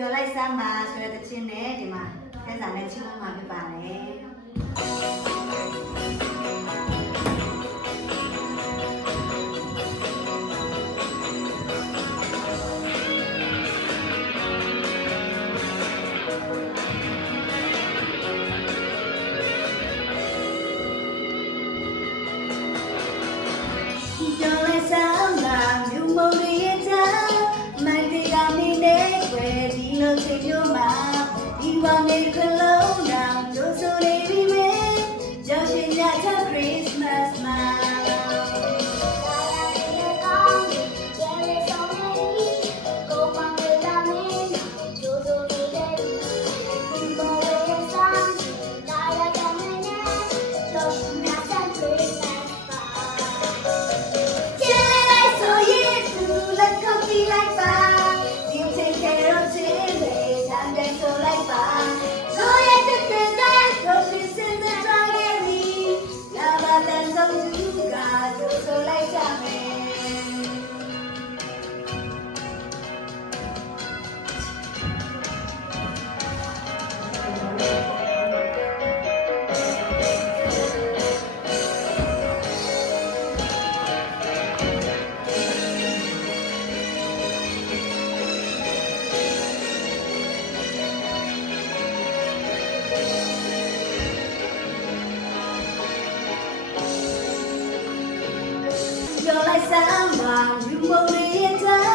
ပြောလိုက်စမ်းပါဆိုတဲ့ချင်းနဲ့ဒီမှာဆက်စာနဲ့ချင်းမှာပြပါတယ်ပြောလိုက်စမ်းပါမြူမုံရဲ့ချာမိုက်တီကမင်းနဲ့ွယ်ဒီလိုချိန်မျိုးမှာဒီဝမ်းလေးခလုံးတောင်ကျိုးဆိုနေပြီမေရောက်ရှင်ညချ Christmas မှာ ပြောလိုက်စမ်းပါလူမုံရဲ့ချာ